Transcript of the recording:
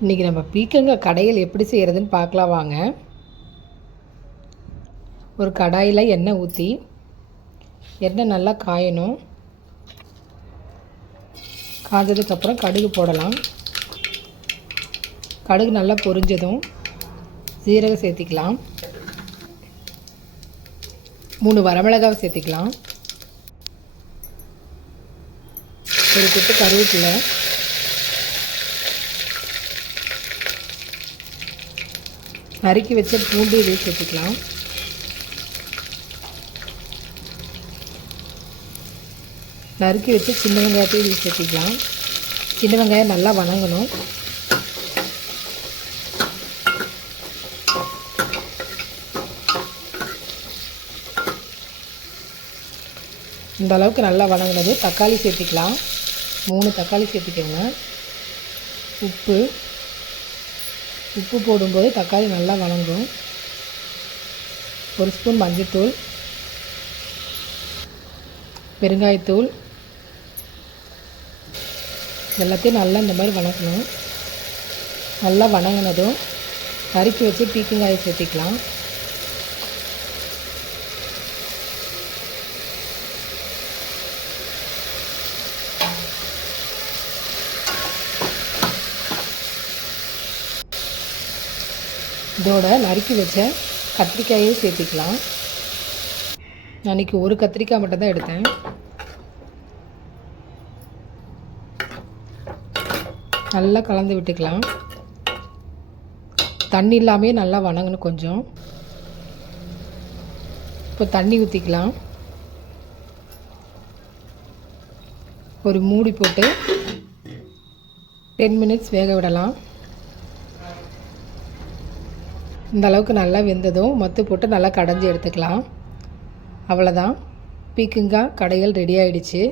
இன்றைக்கி நம்ம பீக்கங்காய் கடையில் எப்படி செய்கிறதுன்னு பார்க்கலாம் வாங்க. ஒரு கடாயில் எண்ணெய் ஊற்றி எண்ணெய் நல்லா காயணும். காய்ஞ்சதுக்கப்புறம் கடுகு போடலாம். கடுகு நல்லா பொரிஞ்சதும் சீரகம் சேர்த்திக்கலாம். 3 வரமிளகாவை சேர்த்திக்கலாம். ஒரு கொத்து கருவேப்பிலை, நறுக்கி வச்ச பூண்டு இதையும் சேர்த்துக்கலாம். நறுக்கி வச்சு சின்ன வெங்காயத்தையும் இதில் சேர்த்திக்கலாம். சின்ன வெங்காயம் நல்லா வணங்கணும். இந்த அளவுக்கு நல்லா வணங்கினது தக்காளி சேர்த்திக்கலாம். 3 தக்காளி சேர்த்திக்கோங்க. உப்பு போடும்போது தக்காளி நல்லா வணங்கும். 1 ஸ்பூன் மஞ்சள்தூள், பெருங்காயத்தூள், எல்லாத்தையும் நல்லா இந்த மாதிரி வணக்கணும். நல்லா வணங்கினதும் நறுக்கி வச்சு பீக்கங்காயை சேர்த்திக்கலாம். இதோட நறுக்கி வச்ச கத்திரிக்காயையும் சேர்த்திக்கலாம். நான் இன்றைக்கி ஒரு கத்திரிக்காய் மட்டும் தான் எடுத்தேன். நல்லா கலந்து விட்டுக்கலாம். தண்ணி இல்லாமே நல்லா வணங்கணும் கொஞ்சம். இப்போ தண்ணி ஊற்றிக்கலாம். ஒரு மூடி போட்டு 10 மினிட்ஸ் வேக விடலாம். இந்த அளவுக்கு நல்லா வெந்ததும் மத்து போட்டு நல்லா கடைஞ்சி எடுத்துக்கலாம். அவ்வளோதான், பீக்கங்காய் கடைகள் ரெடி ஆகிடுச்சு.